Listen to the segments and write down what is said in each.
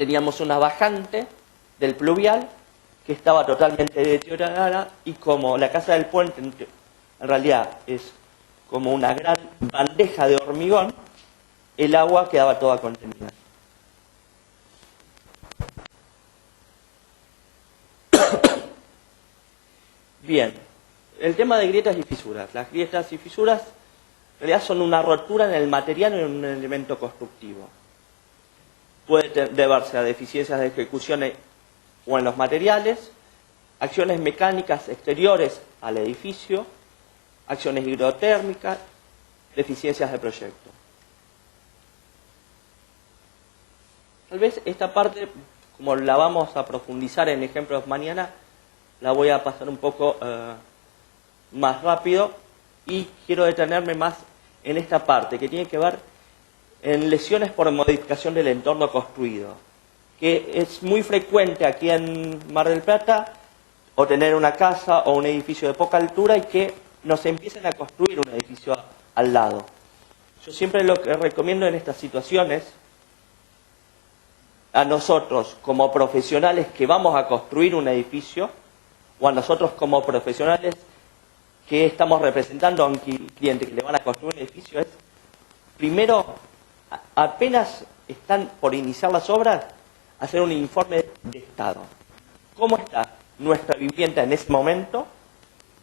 teníamos una bajante del pluvial que estaba totalmente deteriorada y como la casa del puente en realidad es como una gran bandeja de hormigón, el agua quedaba toda contenida. Bien, el tema de grietas y fisuras. Las grietas y fisuras en realidad son una rotura en el material o en un elemento constructivo. Puede deberse a deficiencias de ejecución o en los materiales, acciones mecánicas exteriores al edificio, acciones hidrotérmicas, deficiencias de proyecto. Tal vez esta parte, como la vamos a profundizar en ejemplos mañana, la voy a pasar un poco más rápido y quiero detenerme más en esta parte que tiene que ver en lesiones por modificación del entorno construido, que es muy frecuente aquí en Mar del Plata, o tener una casa o un edificio de poca altura y que nos empiecen a construir un edificio al lado. Yo siempre lo que recomiendo en estas situaciones, a nosotros como profesionales que vamos a construir un edificio, o a nosotros como profesionales que estamos representando a un cliente que le van a construir un edificio, es primero, apenas están por iniciar las obras, hacer un informe de estado. ¿Cómo está nuestra vivienda en ese momento?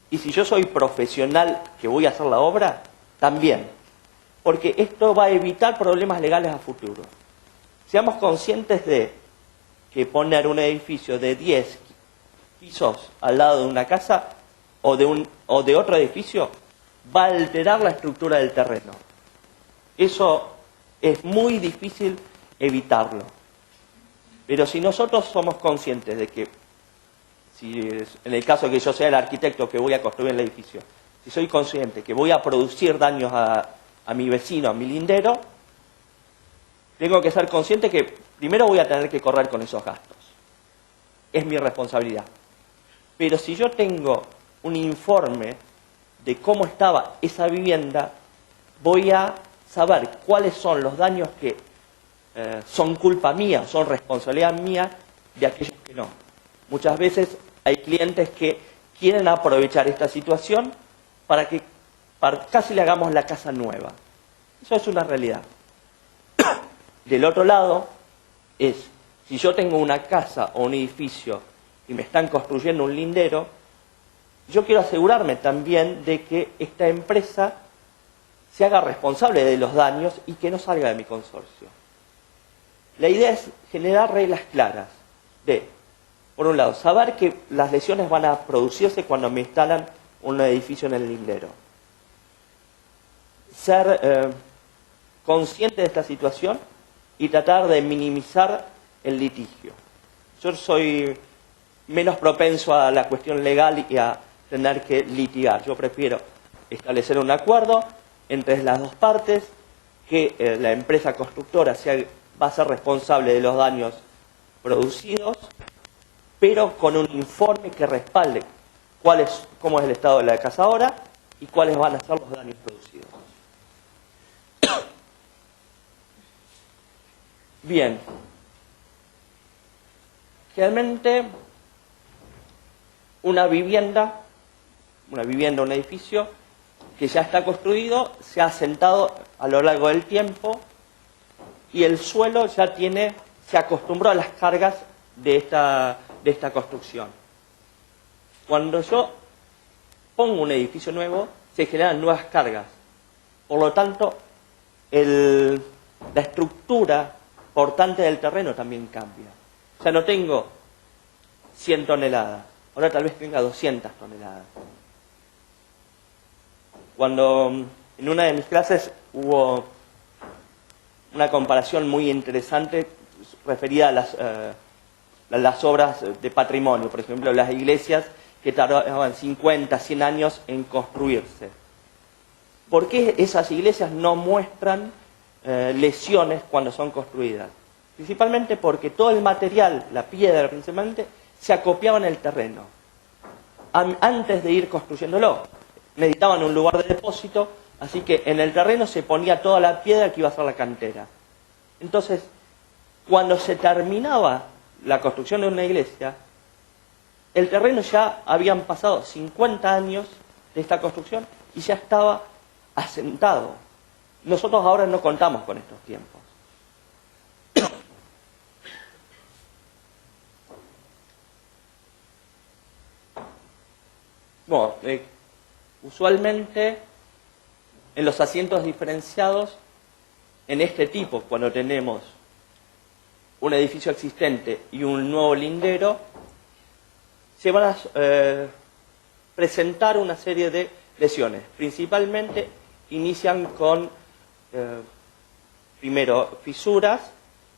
Y si yo soy profesional que voy a hacer la obra, también. Porque esto va a evitar problemas legales a futuro. Seamos conscientes de que poner un edificio de 10 pisos al lado de una casa o de otro edificio va a alterar la estructura del terreno. Eso es muy difícil evitarlo. Pero si nosotros somos conscientes de que, si en el caso que yo sea el arquitecto que voy a construir el edificio, si soy consciente que voy a producir daños a mi vecino, a mi lindero, tengo que ser consciente que primero voy a tener que correr con esos gastos. Es mi responsabilidad. Pero si yo tengo un informe de cómo estaba esa vivienda, voy a saber cuáles son los daños que son culpa mía, son responsabilidad mía, de aquellos que no. Muchas veces hay clientes que quieren aprovechar esta situación para que casi le hagamos la casa nueva. Eso es una realidad. Del otro lado, si yo tengo una casa o un edificio y me están construyendo un lindero, yo quiero asegurarme también de que esta empresa se haga responsable de los daños y que no salga de mi consorcio. La idea es generar reglas claras de, por un lado, saber que las lesiones van a producirse cuando me instalan un edificio en el lindero. Ser consciente de esta situación y tratar de minimizar el litigio. Yo soy menos propenso a la cuestión legal y a tener que litigar. Yo prefiero establecer un acuerdo entre las dos partes, que la empresa constructora va a ser responsable de los daños producidos, pero con un informe que respalde cómo es el estado de la casa ahora y cuáles van a ser los daños producidos. Bien. Realmente, un edificio que ya está construido, se ha asentado a lo largo del tiempo y el suelo ya se acostumbró a las cargas de esta construcción. Cuando yo pongo un edificio nuevo, se generan nuevas cargas. Por lo tanto, la estructura portante del terreno también cambia. Ya no tengo 100 toneladas, ahora tal vez tenga 200 toneladas. Cuando en una de mis clases hubo una comparación muy interesante referida a las obras de patrimonio, por ejemplo, las iglesias que tardaban 50, 100 años en construirse. ¿Por qué esas iglesias no muestran lesiones cuando son construidas? Principalmente porque todo el material, la piedra principalmente, se acopiaba en el terreno. Antes de ir construyéndolo, necesitaban un lugar de depósito, así que en el terreno se ponía toda la piedra que iba a ser la cantera. Entonces, Cuando se terminaba la construcción de una iglesia, el terreno ya habían pasado 50 años de esta construcción y ya estaba asentado. Nosotros ahora no contamos con estos tiempos. Bueno, usualmente en los asientos diferenciados, en este tipo, cuando tenemos un edificio existente y un nuevo lindero, se van a presentar una serie de lesiones. Principalmente inician con primero fisuras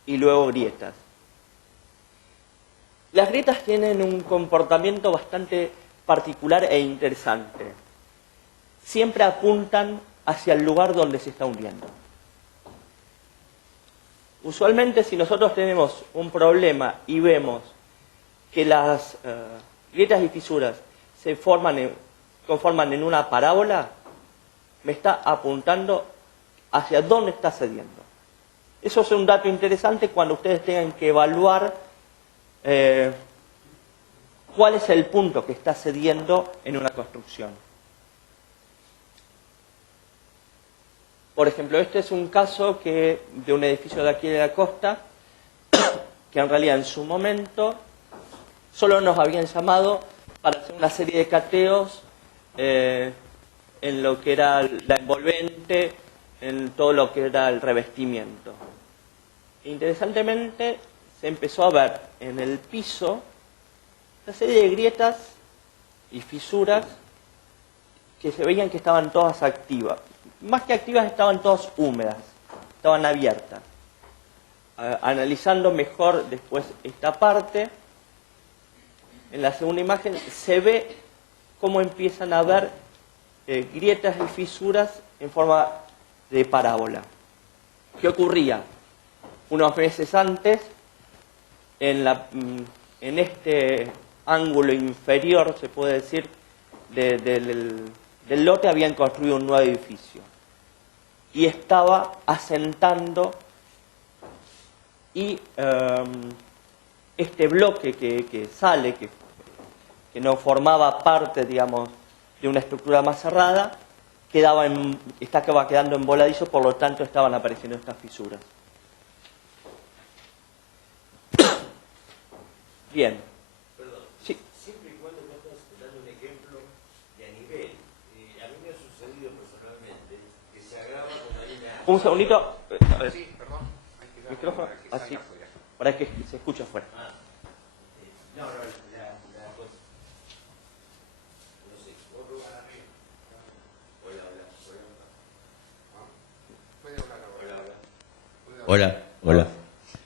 y luego grietas. Las grietas tienen un comportamiento bastante particular e interesante. Siempre apuntan hacia el lugar donde se está hundiendo. Usualmente, si nosotros tenemos un problema y vemos que las grietas y fisuras se conforman en una parábola, me está apuntando hacia dónde está cediendo. Eso es un dato interesante cuando ustedes tengan que evaluar cuál es el punto que está cediendo en una construcción. Por ejemplo, este es un caso de un edificio de aquí de la costa, que en realidad en su momento solo nos habían llamado para hacer una serie de cateos en lo que era la envolvente, en todo lo que era el revestimiento. Interesantemente, se empezó a ver en el piso una serie de grietas y fisuras que se veían que estaban todas activas. Más que activas, estaban todas húmedas, estaban abiertas. Analizando mejor después esta parte, en la segunda imagen se ve cómo empiezan a haber grietas y fisuras en forma de parábola. ¿Qué ocurría? Unos meses antes, en este ángulo inferior, se puede decir, del lote habían construido un nuevo edificio y estaba asentando, y este bloque que sale, que no formaba parte, digamos, de una estructura más cerrada, estaba quedando emboladizo, por lo tanto estaban apareciendo estas fisuras. Bien. Perdón. Sí. Siempre y cuando no estás dando un ejemplo de a nivel. A mí me ha sucedido personalmente que se agrava con una... Un segundito. A ver. Sí, perdón. Micrófono. Para que Así. salga afuera. Para que se escuche afuera. No, la cosa. No sé, otro para arriba. Hola. Puede hablar ahora. Hola. Hola.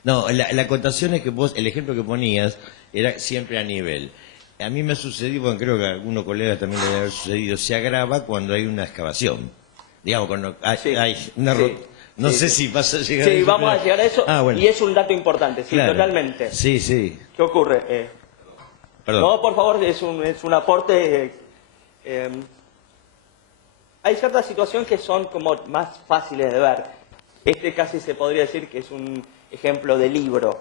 No, la acotación es que vos, el ejemplo que ponías era siempre a nivel. A mí me ha sucedido, bueno, creo que a algunos colegas también le debe haber sucedido, se agrava cuando hay una excavación. Digamos, cuando hay una... Sí. No Sí, sé sí. si vas a llegar a Sí, eso. vamos a llegar a eso, Bueno. y es un dato importante, sí, Claro. totalmente. Sí. ¿Qué ocurre? Perdón. No, por favor, es un aporte. Hay ciertas situaciones que son como más fáciles de ver. Este casi se podría decir que es un ejemplo de libro.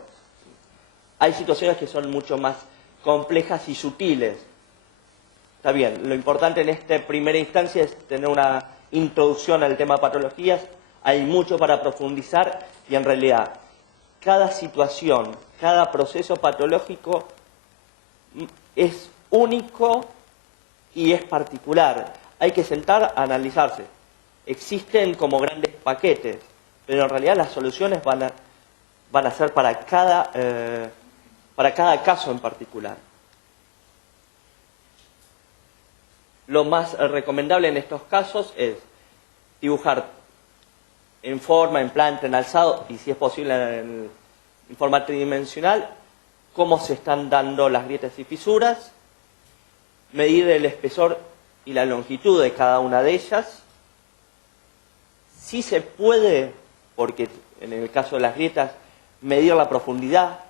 Hay situaciones que son mucho más complejas y sutiles. Está bien, lo importante en esta primera instancia es tener una introducción al tema patologías. Hay mucho para profundizar y en realidad cada situación, cada proceso patológico es único y es particular. Hay que sentar a analizarse. Existen como grandes paquetes, pero en realidad las soluciones van a ser para cada caso en particular. Lo más recomendable en estos casos es dibujar en forma, en planta, en alzado y si es posible en forma tridimensional cómo se están dando las grietas y fisuras, medir el espesor y la longitud de cada una de ellas. Si se puede, porque en el caso de las grietas, medir la profundidad,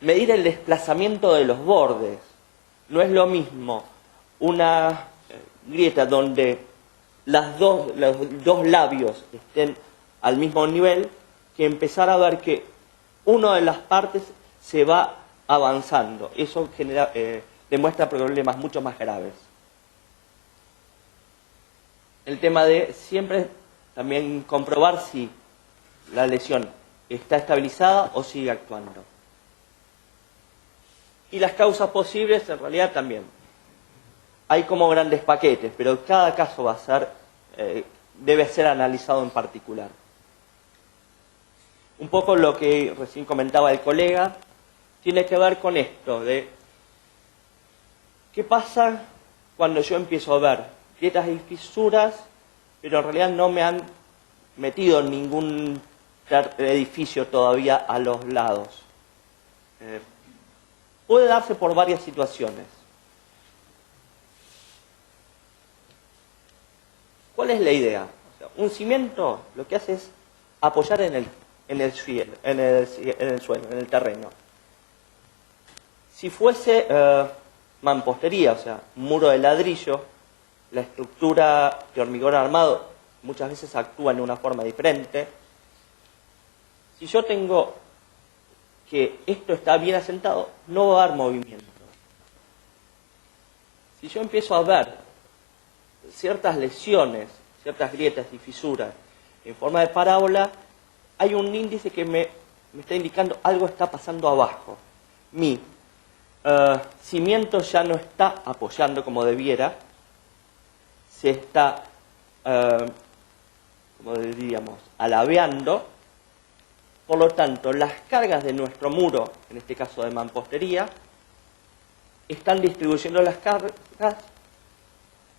medir el desplazamiento de los bordes. No es lo mismo una grieta donde los dos labios estén al mismo nivel que empezar a ver que una de las partes se va avanzando. Eso genera, demuestra problemas mucho más graves. El tema de siempre también comprobar si la lesión está estabilizada o sigue actuando. Y las causas posibles en realidad también. Hay como grandes paquetes, pero cada caso va a ser, debe ser analizado en particular. Un poco lo que recién comentaba el colega tiene que ver con esto de qué pasa cuando yo empiezo a ver grietas y fisuras, pero en realidad no me han metido ningún edificio todavía a los lados. Puede darse por varias situaciones. ¿Cuál es la idea? O sea, un cimiento lo que hace es apoyar en el suelo, en el terreno. Si fuese mampostería, o sea, un muro de ladrillo, la estructura de hormigón armado muchas veces actúa de una forma diferente. Si yo tengo que esto está bien asentado, no va a haber movimiento. Si yo empiezo a ver ciertas lesiones, ciertas grietas y fisuras en forma de parábola, hay un índice que me está indicando algo está pasando abajo. Mi cimiento ya no está apoyando como debiera, se está, como diríamos, alabeando. Por lo tanto, las cargas de nuestro muro, en este caso de mampostería, están distribuyendo las cargas,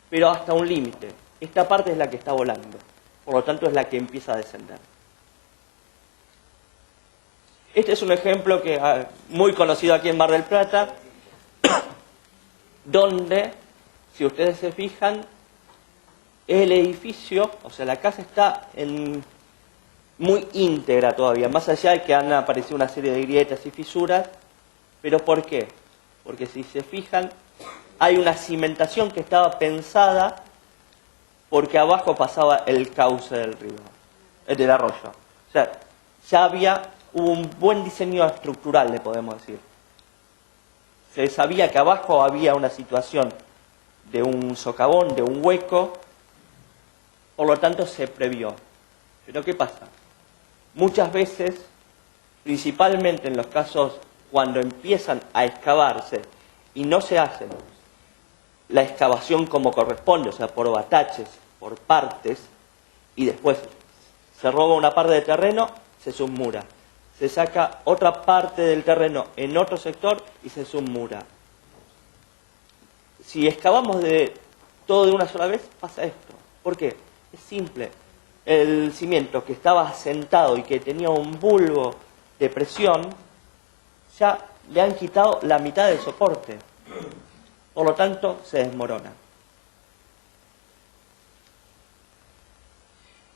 pero hasta un límite. Esta parte es la que está volando, por lo tanto es la que empieza a descender. Este es un ejemplo que muy conocido aquí en Mar del Plata, donde, si ustedes se fijan, el edificio, o sea, la casa está muy íntegra todavía, más allá de que han aparecido una serie de grietas y fisuras. ¿Pero por qué? Porque si se fijan, hay una cimentación que estaba pensada porque abajo pasaba el cauce del río, del arroyo. O sea, ya hubo un buen diseño estructural, le podemos decir. Se sabía que abajo había una situación de un socavón, de un hueco, por lo tanto se previó. Pero ¿qué pasa? Muchas veces, principalmente en los casos cuando empiezan a excavarse y no se hace la excavación como corresponde, o sea, por bataches, por partes, y después se roba una parte de terreno, se submura. Se saca otra parte del terreno en otro sector y se submura. Si excavamos todo de una sola vez, pasa esto. ¿Por qué? Es simple. El cimiento que estaba asentado y que tenía un bulbo de presión, ya le han quitado la mitad del soporte. Por lo tanto, se desmorona.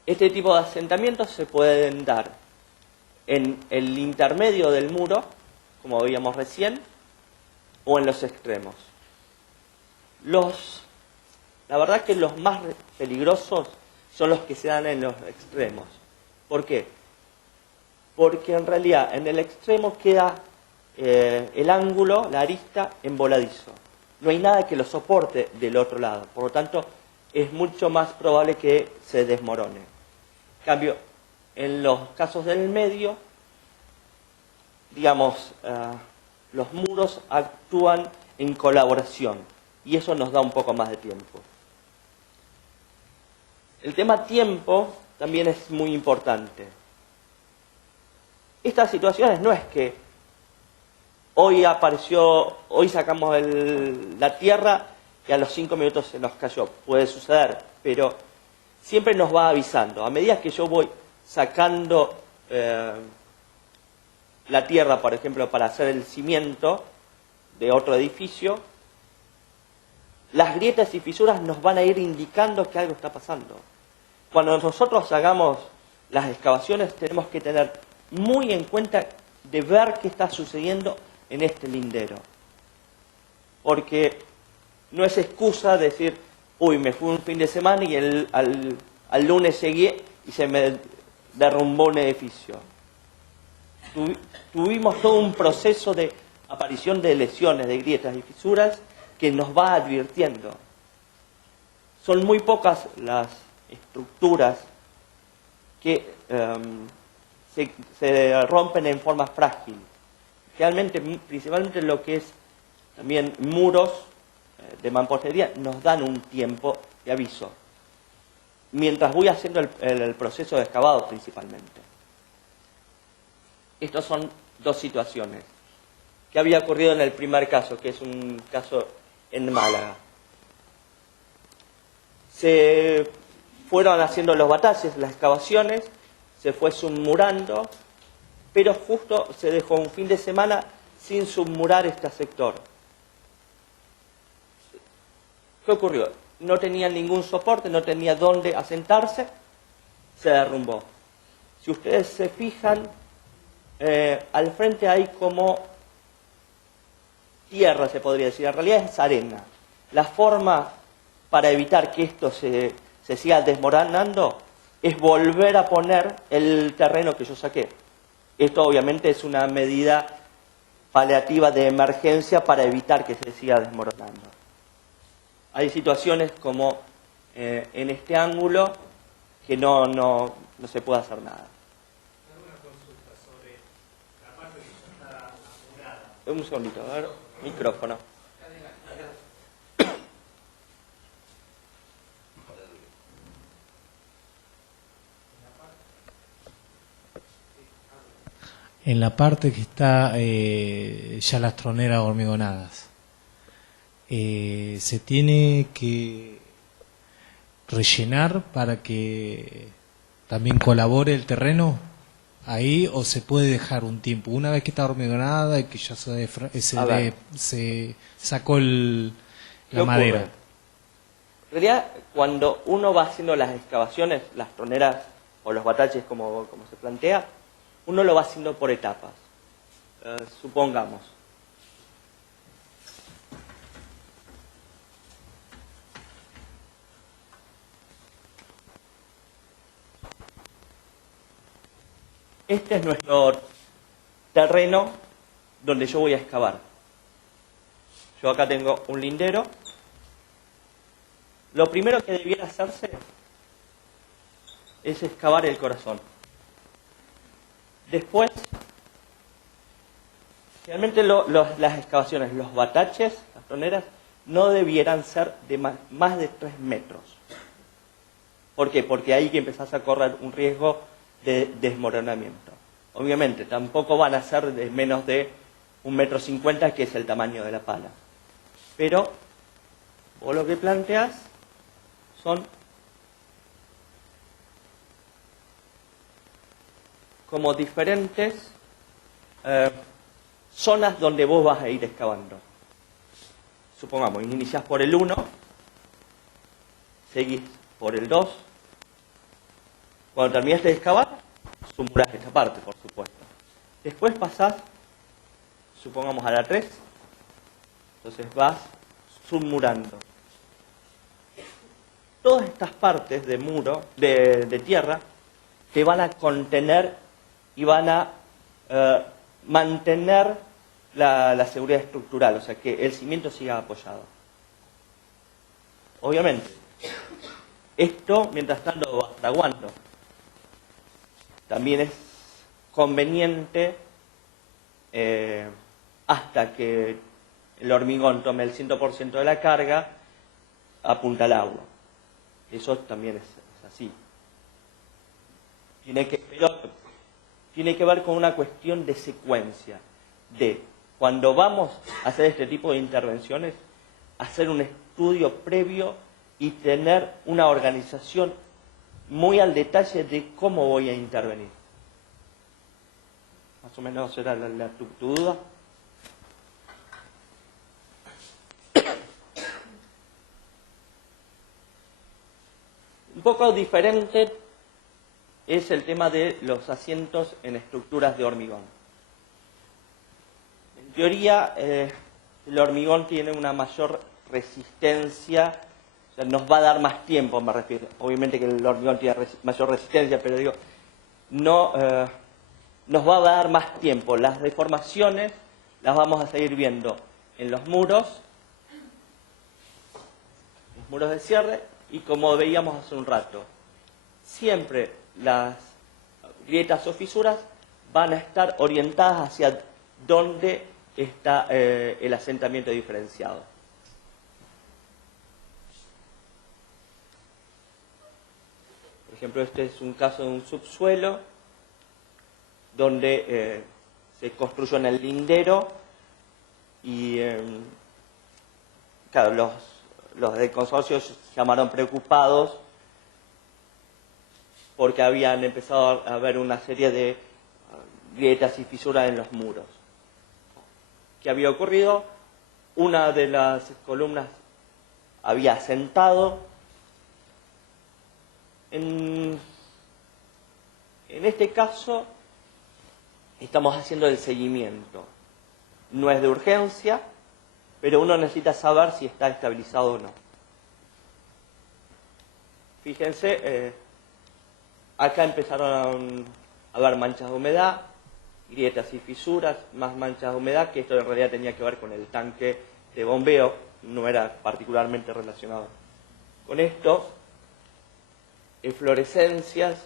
Este tipo de asentamientos se pueden dar en el intermedio del muro, como veíamos recién, o en los extremos. La verdad que los más peligrosos son los que se dan en los extremos. ¿Por qué? Porque en realidad en el extremo queda el ángulo, la arista, en voladizo. No hay nada que lo soporte del otro lado. Por lo tanto, es mucho más probable que se desmorone. En cambio, en los casos del medio, digamos, los muros actúan en colaboración y eso nos da un poco más de tiempo. El tema tiempo también es muy importante. Estas situaciones no es que hoy sacamos la tierra y a los 5 minutos se nos cayó. Puede suceder, pero siempre nos va avisando. A medida que yo voy sacando la tierra, por ejemplo, para hacer el cimiento de otro edificio, las grietas y fisuras nos van a ir indicando que algo está pasando. Cuando nosotros hagamos las excavaciones tenemos que tener muy en cuenta de ver qué está sucediendo en este lindero. Porque no es excusa decir, uy, me fui un fin de semana y al lunes llegué y se me derrumbó un edificio. tuvimos todo un proceso de aparición de lesiones, de grietas y fisuras que nos va advirtiendo. Son muy pocas las estructuras que se rompen en forma frágil. Realmente, principalmente lo que es también muros de mampostería, nos dan un tiempo de aviso, mientras voy haciendo el proceso de excavado principalmente. Estas son dos situaciones. ¿Qué había ocurrido en el primer caso, que es un caso en Málaga? Se fueron haciendo los batalles, las excavaciones, se fue submurando, pero justo se dejó un fin de semana sin submurar este sector. ¿Qué ocurrió? No tenía ningún soporte, no tenía dónde asentarse, se derrumbó. Si ustedes se fijan, al frente hay como tierra, se podría decir, en realidad es arena. La forma para evitar que esto se siga desmoronando es volver a poner el terreno que yo saqué. Esto obviamente es una medida paliativa de emergencia para evitar que se siga desmoronando. Hay situaciones como en este ángulo que no se puede hacer nada. ¿Alguna consulta sobre la parte que ya está apurada? Un segundito, a ver, micrófono. En la parte que está ya las troneras hormigonadas, ¿se tiene que rellenar para que también colabore el terreno ahí o se puede dejar un tiempo? Una vez que está hormigonada y que ya se sacó la madera. En realidad, cuando uno va haciendo las excavaciones, las troneras o los bataches como se plantea, uno lo va haciendo por etapas. Supongamos. Este es nuestro terreno donde yo voy a excavar. Yo acá tengo un lindero. Lo primero que debiera hacerse es excavar el corazón. Después, realmente las excavaciones, los bataches, las troneras, no debieran ser de más de 3 metros. ¿Por qué? Porque ahí que empezás a correr un riesgo de desmoronamiento. Obviamente, tampoco van a ser de menos de 1,50 m, que es el tamaño de la pala. Pero, vos lo que planteás son como diferentes zonas donde vos vas a ir excavando. Supongamos, iniciás por el 1, seguís por el 2. Cuando terminaste de excavar, submurás esta parte, por supuesto. Después pasás, supongamos, a la 3. Entonces vas submurando. Todas estas partes de muro, de tierra, te van a contener y van a mantener la seguridad estructural, o sea, que el cimiento siga apoyado. Obviamente, esto, mientras tanto, va fraguando. También es conveniente, hasta que el hormigón tome el 100% de la carga, apunta al agua. Eso también es así. Pero tiene que ver con una cuestión de secuencia, de cuando vamos a hacer este tipo de intervenciones, hacer un estudio previo y tener una organización muy al detalle de cómo voy a intervenir. Más o menos era tu duda. Un poco diferente es el tema de los asientos en estructuras de hormigón. En teoría, el hormigón tiene una mayor resistencia, o sea, nos va a dar más tiempo, me refiero. Obviamente que el hormigón tiene mayor resistencia, pero digo, no nos va a dar más tiempo. Las deformaciones las vamos a seguir viendo en los muros de cierre, y como veíamos hace un rato, siempre las grietas o fisuras van a estar orientadas hacia donde está el asentamiento diferenciado. Por ejemplo, este es un caso de un subsuelo donde se construyó en el lindero y claro, los del consorcio se llamaron preocupados porque habían empezado a haber una serie de grietas y fisuras en los muros. ¿Qué había ocurrido? Una de las columnas había asentado. En este caso estamos haciendo el seguimiento. No es de urgencia, pero uno necesita saber si está estabilizado o no. Fíjense, acá empezaron a haber manchas de humedad, grietas y fisuras, más manchas de humedad, que esto en realidad tenía que ver con el tanque de bombeo, no era particularmente relacionado con esto. Eflorescencias.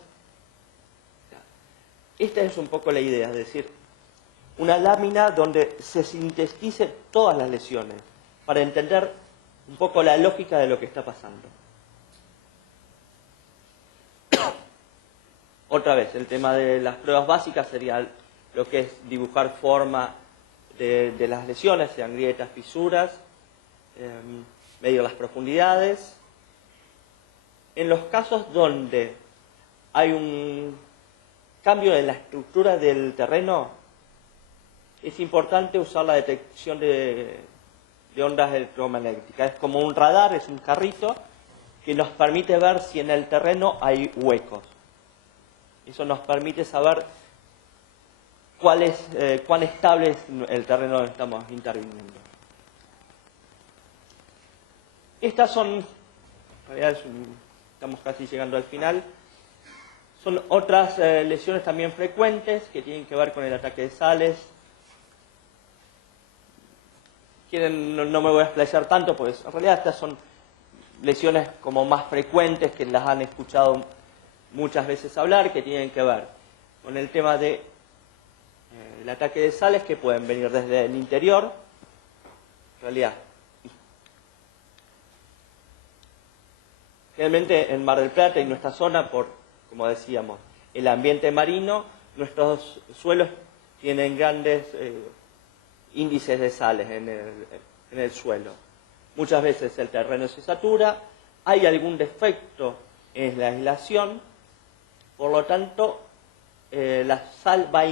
Esta es un poco la idea, es decir, una lámina donde se sintetice todas las lesiones, para entender un poco la lógica de lo que está pasando. Otra vez, el tema de las pruebas básicas sería lo que es dibujar forma de las lesiones, sean grietas, fisuras, medir las profundidades. En los casos donde hay un cambio en la estructura del terreno, es importante usar la detección de ondas electromagnéticas. Es como un radar, es un carrito que nos permite ver si en el terreno hay huecos. Eso nos permite saber cuán estable es el terreno donde estamos interviniendo. Estas son, en realidad estamos casi llegando al final, son otras lesiones también frecuentes que tienen que ver con el ataque de sales. No me voy a explayar tanto, pues en realidad estas son lesiones como más frecuentes que las han escuchado muchas veces hablar, que tienen que ver con el tema de el ataque de sales, que pueden venir desde el interior, en realidad. Realmente en Mar del Plata y nuestra zona, por, como decíamos, el ambiente marino, nuestros suelos tienen grandes índices de sales en el suelo. Muchas veces el terreno se satura, hay algún defecto en la aislación, por lo tanto la sal va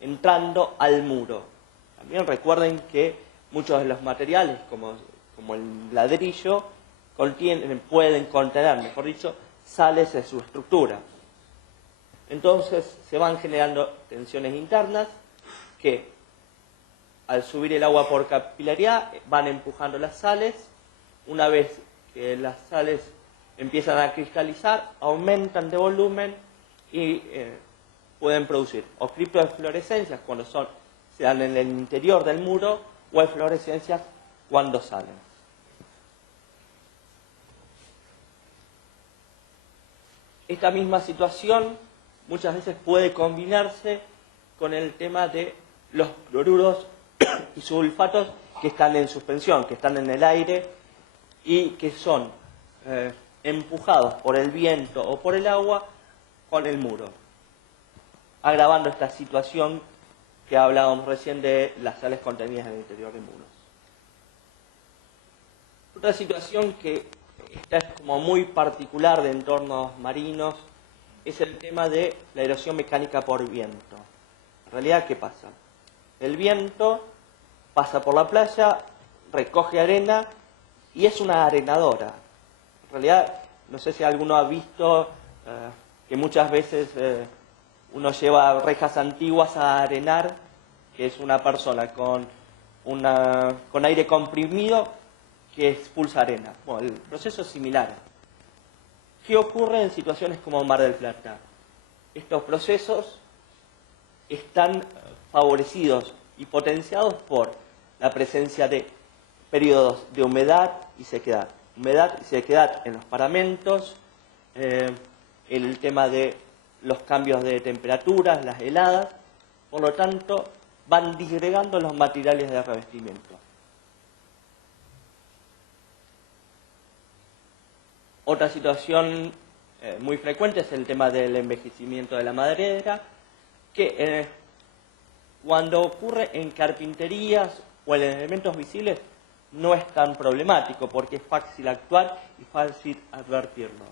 entrando al muro. También recuerden que muchos de los materiales, como el ladrillo, pueden contener, mejor dicho, sales en su estructura. Entonces se van generando tensiones internas que, al subir el agua por capilaridad, van empujando las sales. Una vez que las sales empiezan a cristalizar, aumentan de volumen y pueden producir o criptoeflorescencias cuando se dan en el interior del muro, o eflorescencias cuando salen. Esta misma situación muchas veces puede combinarse con el tema de los cloruros y sulfatos que están en suspensión, que están en el aire y que son empujados por el viento o por el agua con el muro, agravando esta situación que hablábamos recién de las sales contenidas en el interior de muros. Otra situación que esta es como muy particular de entornos marinos es el tema de la erosión mecánica por viento. En realidad, ¿qué pasa? El viento pasa por la playa, recoge arena y es una arenadora. En realidad, no sé si alguno ha visto que muchas veces uno lleva rejas antiguas a arenar, que es una persona con aire comprimido que expulsa arena. Bueno, el proceso es similar. ¿Qué ocurre en situaciones como Mar del Plata? Estos procesos están favorecidos y potenciados por la presencia de periodos de humedad y sequedad. Humedad y sequedad en los paramentos, el tema de los cambios de temperaturas, las heladas, por lo tanto, van disgregando los materiales de revestimiento. Otra situación muy frecuente es el tema del envejecimiento de la madera, que cuando ocurre en carpinterías o en elementos visibles no es tan problemático porque es fácil actuar y fácil advertirlo.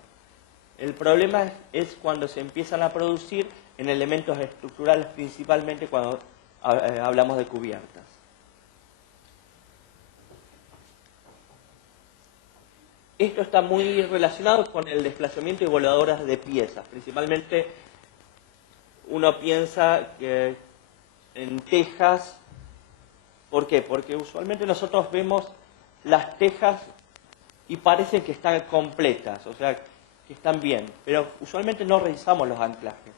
El problema es cuando se empiezan a producir en elementos estructurales, principalmente cuando hablamos de cubiertas. Esto está muy relacionado con el desplazamiento y voladoras de piezas. Principalmente uno piensa que en tejas. ¿Por qué? Porque usualmente nosotros vemos las tejas y parece que están completas, o sea, que están bien, pero usualmente no revisamos los anclajes.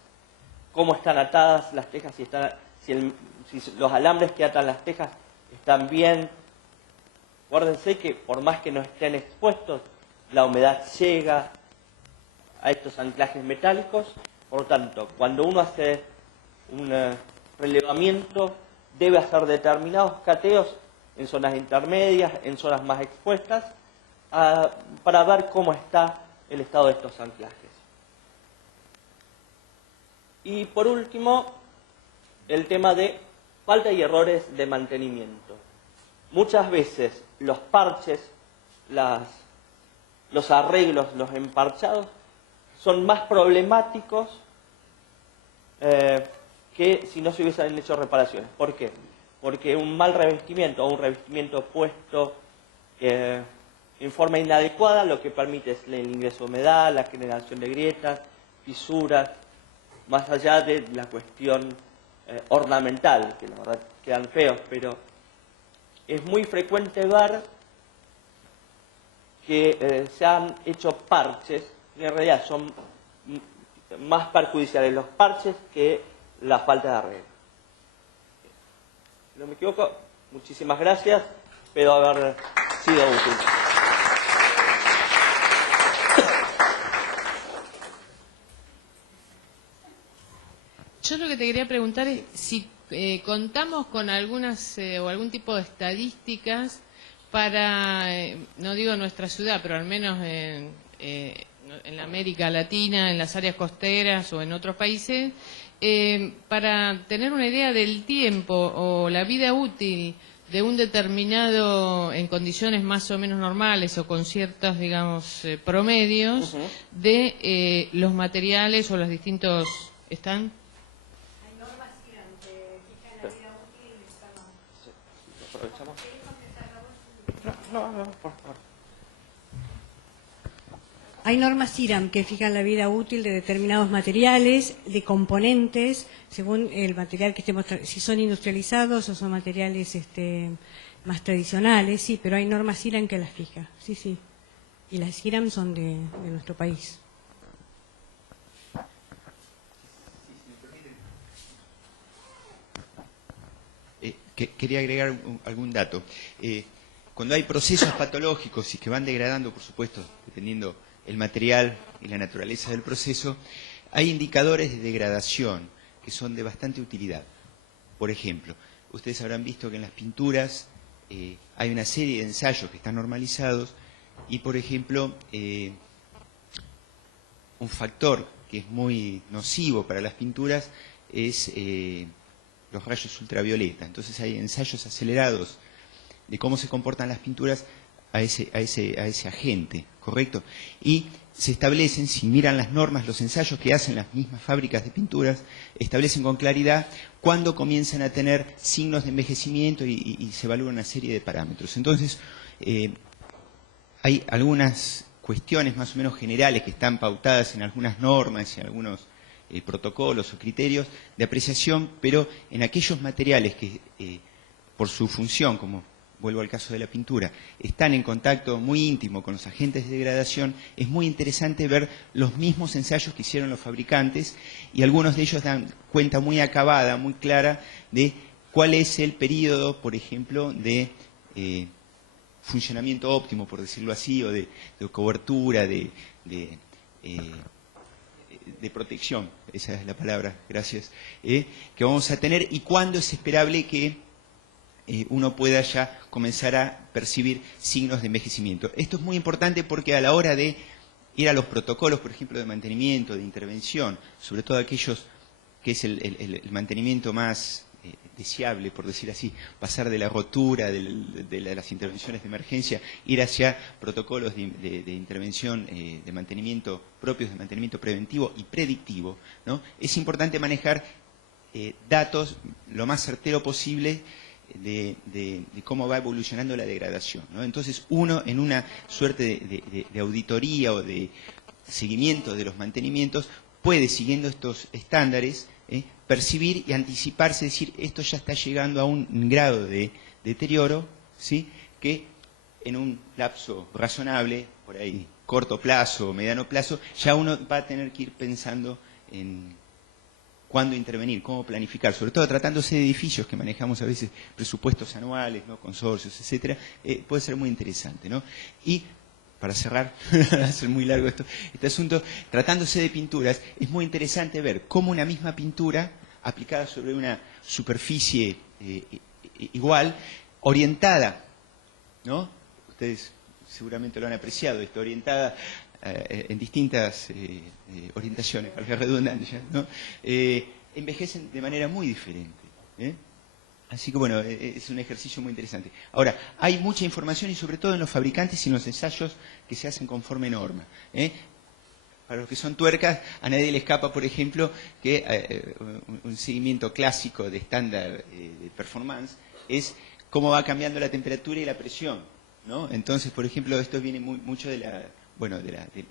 Cómo están atadas las tejas, si los alambres que atan las tejas están bien. Acuérdense que por más que no estén expuestos, la humedad llega a estos anclajes metálicos. Por lo tanto, cuando uno hace un relevamiento, debe hacer determinados cateos en zonas intermedias, en zonas más expuestas, para ver cómo está el estado de estos anclajes. Y por último, el tema de falta y errores de mantenimiento. Muchas veces los parches, los arreglos, los emparchados, son más problemáticos que si no se hubiesen hecho reparaciones. ¿Por qué? Porque un mal revestimiento o un revestimiento puesto en forma inadecuada lo que permite es el ingreso de humedad, la generación de grietas, fisuras, más allá de la cuestión ornamental, que la verdad quedan feos, pero es muy frecuente ver que se han hecho parches, y en realidad son más perjudiciales los parches que la falta de arreglo. Si no me equivoco, muchísimas gracias, espero haber sido útil. Yo lo que te quería preguntar es si contamos con algunas o algún tipo de estadísticas para, no digo nuestra ciudad, pero al menos en la América Latina, en las áreas costeras o en otros países, para tener una idea del tiempo o la vida útil de un determinado, en condiciones más o menos normales o con ciertos, digamos, promedios, de los materiales o los distintos... ¿Están? Hay normas que fijan la vida útil y estamos... Sí, aprovechamos. No, por favor. Hay normas IRAM que fijan la vida útil de determinados materiales, de componentes, según el material que estemos, si son industrializados o son materiales más tradicionales, sí, pero hay normas IRAM que las fija, sí, sí. Y las IRAM son de nuestro país. Quería agregar algún dato. Cuando hay procesos patológicos y que van degradando, por supuesto, dependiendo el material y la naturaleza del proceso, hay indicadores de degradación que son de bastante utilidad. Por ejemplo, ustedes habrán visto que en las pinturas hay una serie de ensayos que están normalizados y, por ejemplo, un factor que es muy nocivo para las pinturas es los rayos ultravioleta. Entonces hay ensayos acelerados de cómo se comportan las pinturas a ese agente, ¿correcto? Y se establecen, si miran las normas, los ensayos que hacen las mismas fábricas de pinturas, establecen con claridad cuándo comienzan a tener signos de envejecimiento y se evalúa una serie de parámetros. Entonces, hay algunas cuestiones más o menos generales que están pautadas en algunas normas y en algunos protocolos o criterios de apreciación, pero en aquellos materiales que, por su función, como vuelvo al caso de la pintura, están en contacto muy íntimo con los agentes de degradación, es muy interesante ver los mismos ensayos que hicieron los fabricantes y algunos de ellos dan cuenta muy acabada, muy clara de cuál es el periodo, por ejemplo, de funcionamiento óptimo, por decirlo así, o de cobertura, de protección, esa es la palabra, gracias, que vamos a tener y cuándo es esperable que uno pueda ya comenzar a percibir signos de envejecimiento. Esto es muy importante porque a la hora de ir a los protocolos, por ejemplo, de mantenimiento, de intervención, sobre todo aquellos que es el mantenimiento más deseable, por decir así, pasar de la rotura, de las intervenciones de emergencia, ir hacia protocolos de intervención, de mantenimiento propios, de mantenimiento preventivo y predictivo, ¿no? Es importante manejar datos lo más certero posible de cómo va evolucionando la degradación, ¿no? Entonces uno en una suerte de auditoría o de seguimiento de los mantenimientos puede, siguiendo estos estándares, percibir y anticiparse, decir, esto ya está llegando a un grado de deterioro, ¿sí?, que en un lapso razonable, por ahí corto plazo o mediano plazo, ya uno va a tener que ir pensando en cuándo intervenir, cómo planificar, sobre todo tratándose de edificios que manejamos a veces presupuestos anuales, ¿no?, consorcios, etcétera, puede ser muy interesante, ¿no? Y para cerrar, va a ser muy largo este asunto, tratándose de pinturas, es muy interesante ver cómo una misma pintura, aplicada sobre una superficie igual, orientada, ¿no? Ustedes seguramente lo han apreciado, está orientada en distintas orientaciones, para la redundancia, ¿no? Envejecen de manera muy diferente, ¿eh? Así que bueno, es un ejercicio muy interesante. Ahora, hay mucha información y sobre todo en los fabricantes y en los ensayos que se hacen conforme norma, ¿eh? Para los que son tuercas, a nadie le escapa, por ejemplo, que un seguimiento clásico de estándar de performance es cómo va cambiando la temperatura y la presión, ¿no? Entonces, por ejemplo, esto viene mucho de la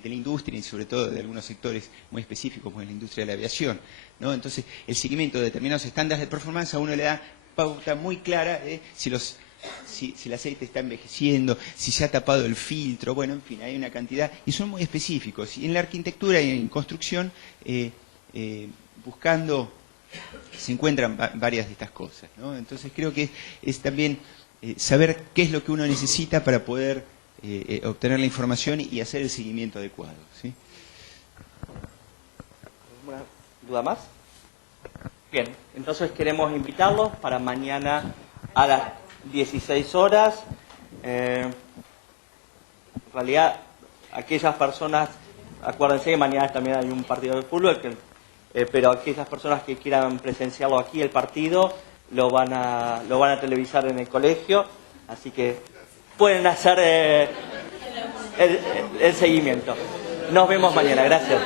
industria y sobre todo de algunos sectores muy específicos, como en la industria de la aviación, ¿no? Entonces, el seguimiento de determinados estándares de performance a uno le da pauta muy clara de si el aceite está envejeciendo, si se ha tapado el filtro, bueno, en fin, hay una cantidad, y son muy específicos. Y en la arquitectura y en construcción, buscando, se encuentran varias de estas cosas, ¿no? Entonces creo que es también saber qué es lo que uno necesita para poder obtener la información y hacer el seguimiento adecuado, ¿sí? ¿Alguna duda más? Bien, entonces queremos invitarlos para mañana a las 16 horas. En realidad, aquellas personas, acuérdense que mañana también hay un partido de fútbol, pero aquellas personas que quieran presenciarlo aquí, el partido, lo van a televisar en el colegio, así que pueden hacer el seguimiento. Nos vemos mañana, gracias.